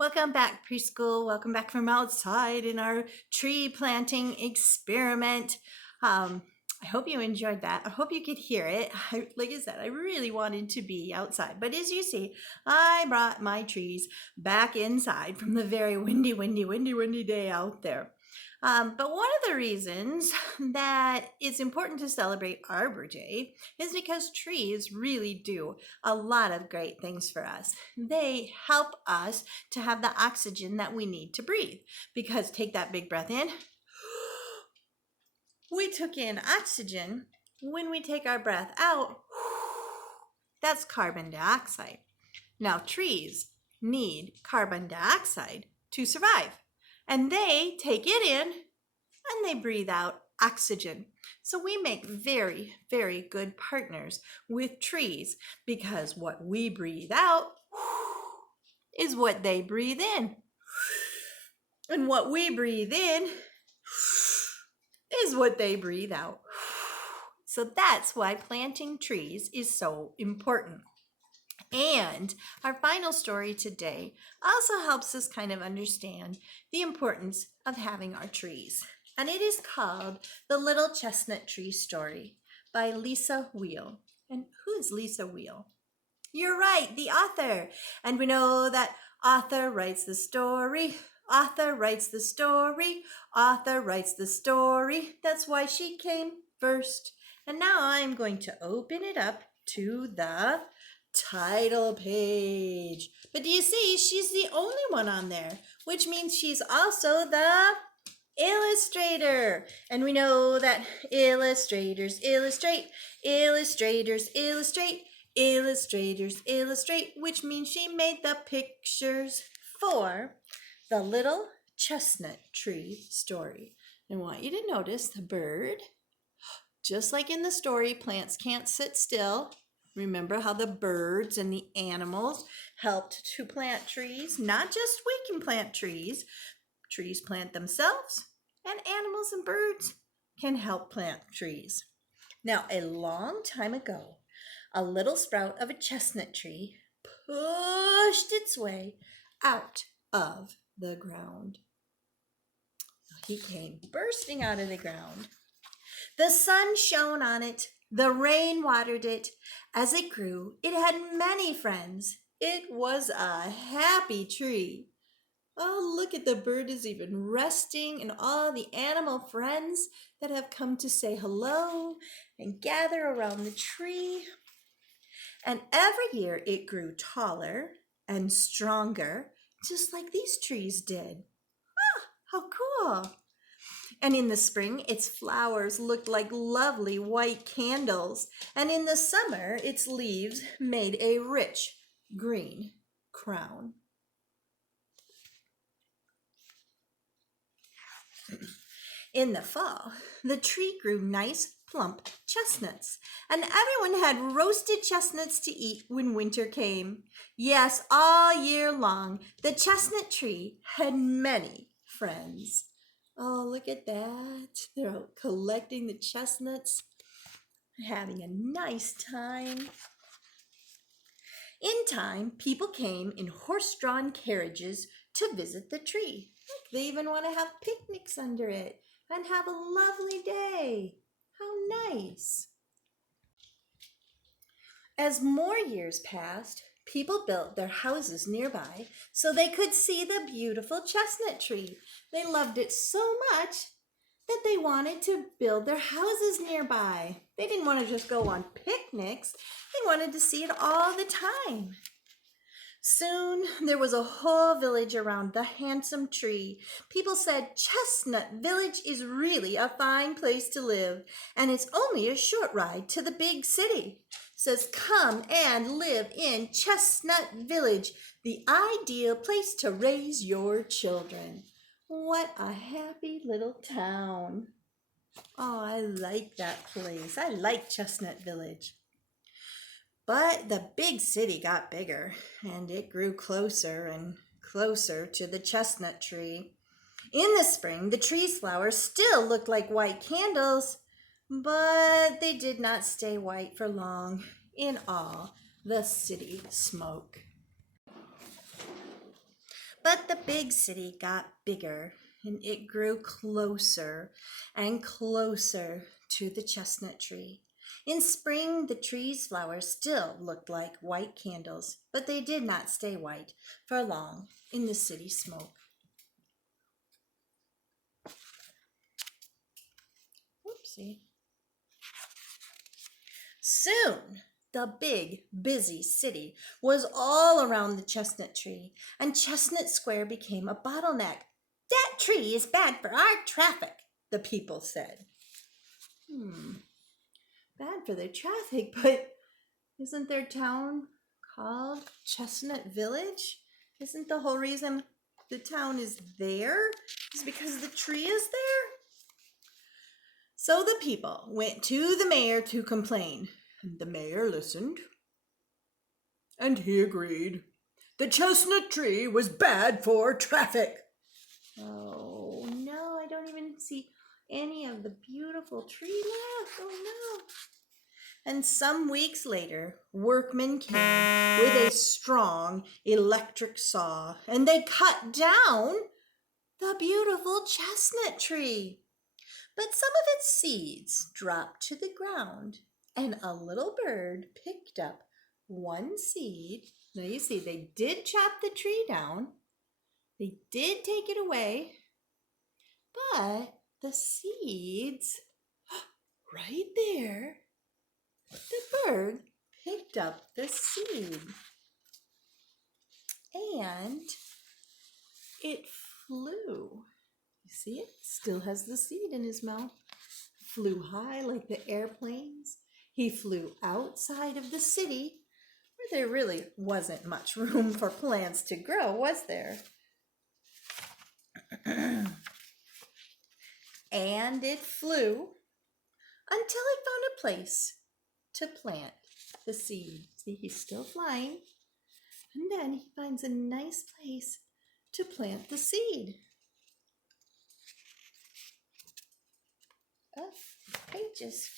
Welcome back, preschool. Welcome back from outside in our tree planting experiment. I hope you enjoyed that. I hope you could hear it. Like I said, I really wanted to be outside. But as you see, I brought my trees back inside from the very windy day out there. But one of the reasons that it's important to celebrate Arbor Day is because trees really do a lot of great things for us. They help us to have the oxygen that we need to breathe. Because take that big breath in. We took in oxygen. When we take our breath out, that's carbon dioxide. Now, trees need carbon dioxide to survive. And they take it in and they breathe out oxygen. So we make very, very good partners with trees because what we breathe out is what they breathe in. And what we breathe in is what they breathe out. So that's why planting trees is so important. And our final story today also helps us kind of understand the importance of having our trees. And it is called The Little Chestnut Tree Story by Lisa Wheel. And who is Lisa Wheel? You're right, the author. And we know that author writes the story. Author writes the story. Author writes the story. That's why she came first. And now I'm going to open it up to the title page. But do you see, she's the only one on there, which means she's also the illustrator. And we know that illustrators illustrate, illustrators illustrate, illustrators illustrate, which means she made the pictures for the Little Chestnut Tree Story. I want you to notice the bird. Just like in the story, plants can't sit still. Remember how the birds and the animals helped to plant trees? Not just we can plant trees. Trees plant themselves, and animals and birds can help plant trees. Now, a long time ago, a little sprout of a chestnut tree pushed its way out of the ground. He came bursting out of the ground. The sun shone on it. The rain watered it. As it grew, it had many friends. It was a happy tree. Oh, look at the bird is even resting and all the animal friends that have come to say hello and gather around the tree. And every year it grew taller and stronger, just like these trees did. Ah, how cool! And in the spring, its flowers looked like lovely white candles. And in the summer, its leaves made a rich green crown. In the fall, the tree grew nice, plump chestnuts. And everyone had roasted chestnuts to eat when winter came. Yes, all year long, the chestnut tree had many friends. Oh, look at that. They're out collecting the chestnuts, having a nice time. In time, people came in horse-drawn carriages to visit the tree. They even want to have picnics under it and have a lovely day. How nice. As more years passed, people built their houses nearby so they could see the beautiful chestnut tree. They loved it so much that they wanted to build their houses nearby. They didn't want to just go on picnics. They wanted to see it all the time. Soon there was a whole village around the handsome tree. People said Chestnut Village is really a fine place to live, and it's only a short ride to the big city. Says, come and live in Chestnut Village, the ideal place to raise your children. What a happy little town. Oh, I like that place. I like Chestnut Village. But the big city got bigger, and it grew closer and closer to the chestnut tree. In the spring, the tree's flowers still looked like white candles, but they did not stay white for long in all the city smoke. But the big city got bigger, and it grew closer and closer to the chestnut tree. In spring, the tree's flowers still looked like white candles, but they did not stay white for long in the city smoke. Whoopsie. Soon, the big, busy city was all around the chestnut tree, and Chestnut Square became a bottleneck. That tree is bad for our traffic, the people said. Bad for the traffic, but isn't their town called Chestnut Village? Isn't the whole reason the town is there is because the tree is there? So the people went to the mayor to complain, and the mayor listened. And he agreed. The chestnut tree was bad for traffic. Oh no, I don't even see any of the beautiful tree left. Oh no. And some weeks later, workmen came with a strong electric saw, and they cut down the beautiful chestnut tree. But some of its seeds dropped to the ground, and a little bird picked up one seed. Now you see, they did chop the tree down. They did take it away, but the seeds, right there, the bird picked up the seed, and it flew. You see it? Still has the seed in his mouth. Flew high like the airplanes. He flew outside of the city, where there really wasn't much room for plants to grow, was there? And it flew until it found a place to plant the seed. See, he's still flying. And then he finds a nice place to plant the seed. Oh, pages.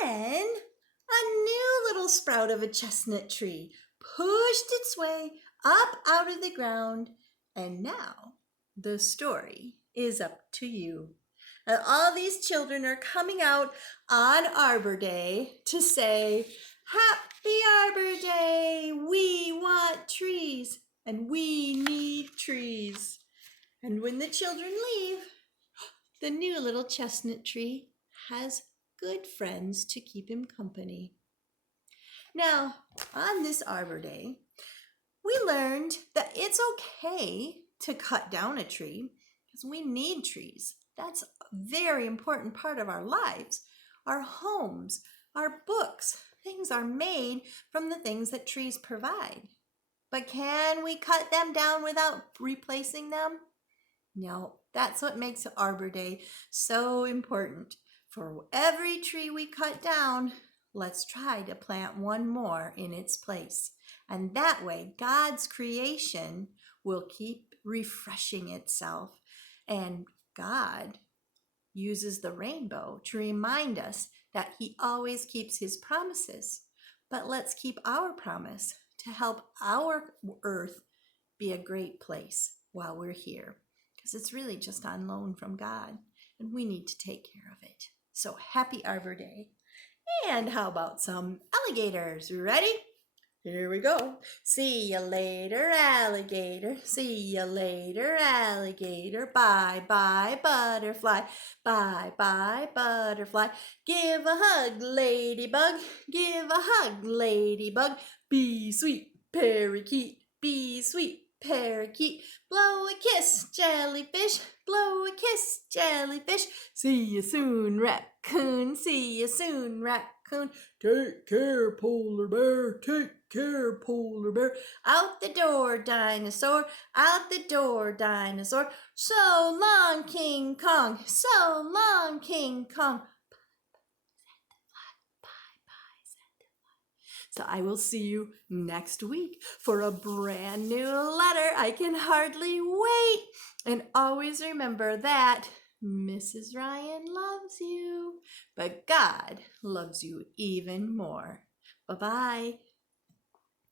Then a new little sprout of a chestnut tree pushed its way up out of the ground, and now the story is up to you. And all these children are coming out on Arbor Day to say, Happy Arbor Day! We want trees, and we need trees. And when the children leave, the new little chestnut tree has good friends to keep him company. Now, on this Arbor Day, we learned that it's okay to cut down a tree because we need trees. That's a very important part of our lives. Our homes, our books, things are made from the things that trees provide. But can we cut them down without replacing them? No, that's what makes Arbor Day so important. For every tree we cut down, let's try to plant one more in its place. And that way, God's creation will keep refreshing itself. And God uses the rainbow to remind us that He always keeps His promises. But let's keep our promise to help our earth be a great place while we're here. Because it's really just on loan from God, and we need to take care of it. So happy Arbor Day. And how about some alligators? Ready? Here we go. See you later, alligator. See you later, alligator. Bye, bye, butterfly. Bye, bye, butterfly. Give a hug, ladybug. Give a hug, ladybug. Be sweet, parakeet. Be sweet, parakeet. Blow a kiss, jellyfish. Blow a kiss, jellyfish. See you soon, raccoon. See you soon, raccoon. Take care, polar bear. Take care, polar bear. Out the door, dinosaur. Out the door, dinosaur. So long, King Kong. So long, King Kong. So I will see you next week for a brand new letter. I can hardly wait. And always remember that Mrs. Ryan loves you, but God loves you even more. Bye-bye.